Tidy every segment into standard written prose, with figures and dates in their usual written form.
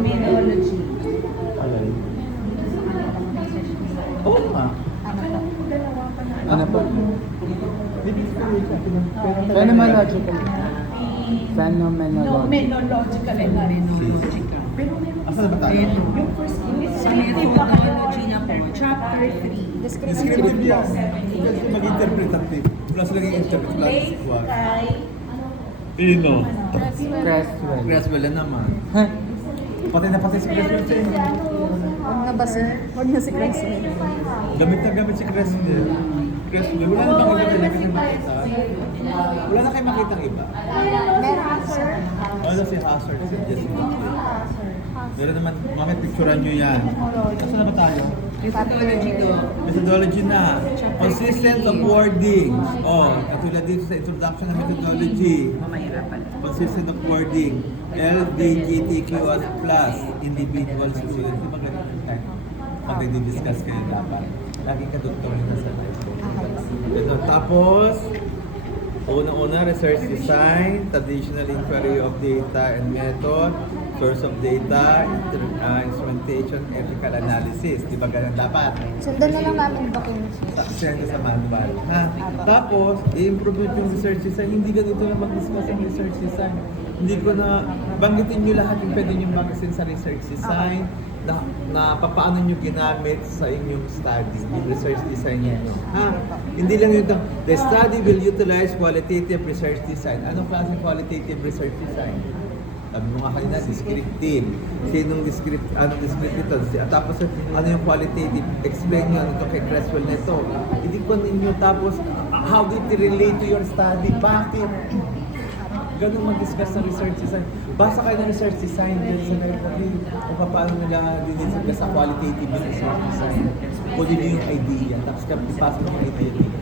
Menology. Alay. Oo nga. Ano po? Phenomenological. Phenomenological. Menological and marinological. Asan na ba tayo? Yung first descriptive biology na po, chapter 3. Descriptive yan. Kasi mag-interpretative. Plus lang yung interpret. Late Plus sky. Tino. Creswell. Creswell na naman. Ha? Pati na pati si Creswell siya. Huwag na ba si? Huwag na si Creswell. Gamit na gamit si Creswell. Creswell. Wala na bang iba na makita? Wala na kayo makita ng iba. Meron, sir. Wala si Hazard. Si Jessica. Pero naman, makipicturean nyo yan. Saan na ba tayo? Methodology do. Methodology na. Consistent of wording. Katulad dito sa introduction ng methodology. Mamahirap pala. Consistent of wording. LGBTQS plus individuals. So, yun, di ba ganun tayo? Pag nag-discuss kayo dapat. Laging kadugtong na sa ito. Tapos, una-una, research design, traditional inquiry of data and method, source of data, instrumentation, ethical analysis. Di ba ganun dapat? Sundan na lang namin yung documents. Send sa manual. Ha? Tapos, i-improve yung research design. Hindi ganito na mag-discuss ang research design. Hindi ko na, banggitin nyo lahat yung pwede nyo mag-assin sa research design, na paano nyo ginamit sa inyong study, yung research design nyo. Ha? Hindi lang yung, the study will utilize qualitative research design. Anong klase qualitative research design? Sabi mo nga kanina, descriptive. Anong descriptive ito? Tapos, ano yung qualitative? Explain nyo ano ito kay Creswell na ito. Hindi ko ninyo tapos, how did it relate to your study? Bakit? Ganun mag-discuss sa research design. Basa kayo ng research design din sa library kung paano nila dinidiscuss sa qualitative research design. Kunin nyo yung idea, tapos ipasok yung idea dito.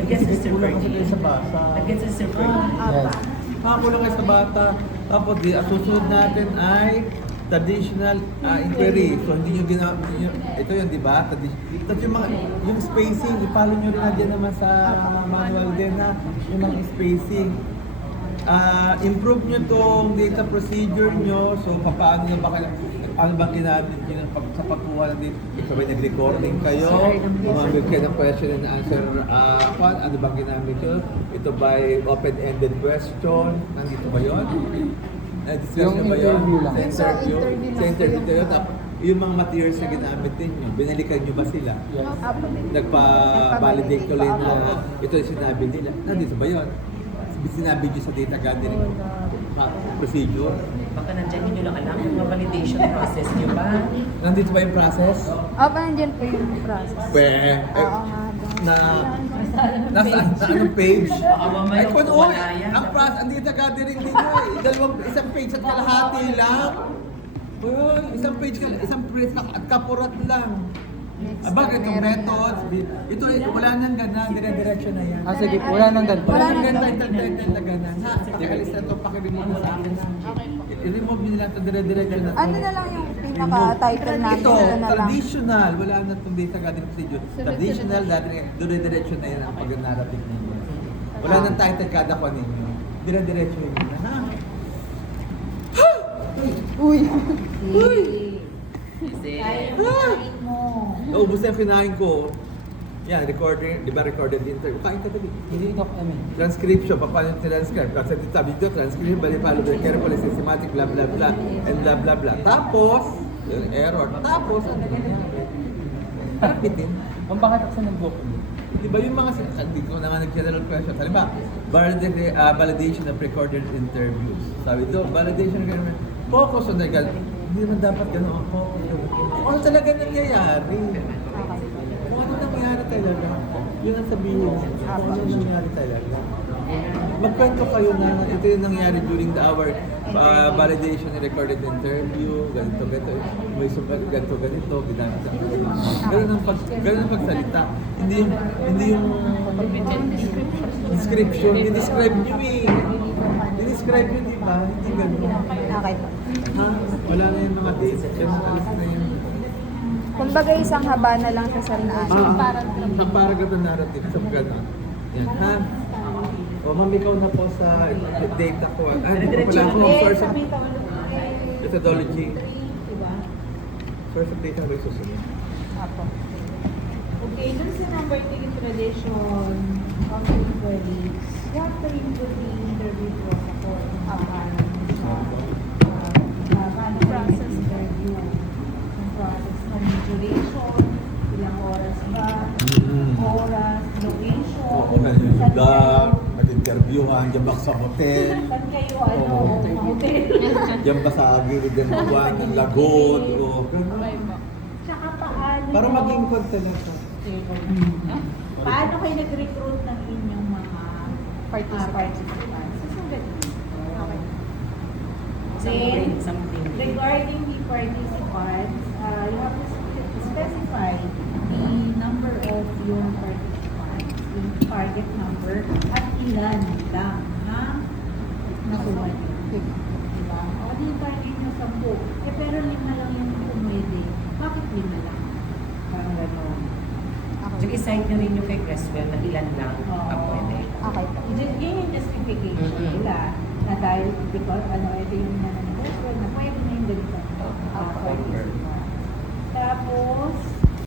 Nag-gets si Sir Kulang kasi kayo sa basa. Nag-gets si Sir Fergie. Yes. Kulang kayo sa bata. Tapos ang susunod natin ay traditional inquiry. So hindi nyo ginamit, ito yun, di ba? Tapos yung spacing, ipalo nyo rin na dyan naman sa manual din na yung mga spacing. Improve nyo tong data procedure nyo. So, paano nyo ba kayo, ano bang ginamit nyo sa pagkuha ng data? Ito ba nag-recording kayo? Gumamit kayo ng question and answer. Ano bang ginamit nyo? Ito ba open-ended question? Nandito ba yun? Discuss nyo ba yun? Interview lang. Sa interview? Interview Sa interview lang. kayo? Yung mga materials na ginamit ninyo, binalikan nyo ba sila? Yes. Nagpa-validate ko lang na ito yung sinabi nila. Nandito ba yun? Sinabi nyo sa data gathering procedure. Baka nandyan nyo lang alam yung mga validation process nyo ba? Nandito ba yung process? Opo, nandiyan po yung process. Oo nga. na nasa anong page? Baka mamaya Ay, kung wala yan. ang process, ang data gathering din isang page at kalahati lang. Uy, isang page, at kapurat lang. Bakit yung methods? Ito, wala nang gana, dire-diretso na yan. Sige, wala nang ganito. Wala nang ganda, title na gana. Ha, alis na ito, pakiremove mo sa akin. I-remove nyo nila ito, dire-diretso na ito. Ano na lang yung pinaka-title namin? Ito, Ano na lang? traditional. Wala na itong data gathering procedure. Traditional, dire-diretso na yan ang pag-narrative ninyo. Wala nang title kada ko ninyo. Dire-diretso yun na. Ha? Uy! Naubos na yung kinain ko. Yan, recording, di ba recorded interview? Kain ka dali. Hindi ko kami. Transcription, paano yung transcribe? Kasi sabi dito, transcription, balipalo, careful, systematic, blah, blah, blah, and blah, blah, blah. Tapos, yung error. Tapos, ano nangyari? Rapitin. Ang bakit ako ng book? Di ba yung mga, hindi ko naman nag-general question. Sabi ba, validation of recorded interviews. Sabi dito, validation of recorded focus on the hindi naman dapat gano'n ang focus. Kung ano talaga nangyayari. Kung ano nangyayari talaga. Yun ang sabihin niyo. Kung ano nangyayari talaga. Magkwento kayo na ito yung nangyayari during our validation and recorded interview, ganito, may super, ganito, ginamit ang ganun ang pagsalita. Hindi yung description, i-describe nyo eh. I-describe nyo, di ba? Hindi ganun. Okay po. Ha? Wala na yung mga dates. Alis na yun. Kumbaga isang haba na lang sa sarili. Ang paragraph ng narrative sa gano'n. Yan, ha? O ma'am, ikaw na po sa data ko. Wala akong source of methodology. Source of data ba yung susunod? Apo. Okay, dun sa number taking tradition, counseling colleagues, you have to input the interview protocol. Paano process interview, yung process ng duration, ilang oras ba, oras, location, Oo, yung lugar, mag-interview ka, andyan ba sa hotel, saan kayo, mga hotel. andyan ba sa gilid ng buwan, ng lagot, o Tsaka paano, Para maging kwan talaga. paano kayo nag-recruit ng inyong mga participants? Susunod. Okay. Then, regarding the participants, you have to specify the number of your participants, yung target number, at ilan lang na nasuwa niyo. Diba? O di ba rin yung 10? Pero 5 lang yung pumwede. Bakit 5 lang? Parang gano'n. So, iside nyo rin yung kay Creswell na ilan lang ang pwede. Okay po. Yun yung justification Mhm. nila na dahil because ito yung nananagos na pwede na yung ganito. Tapos,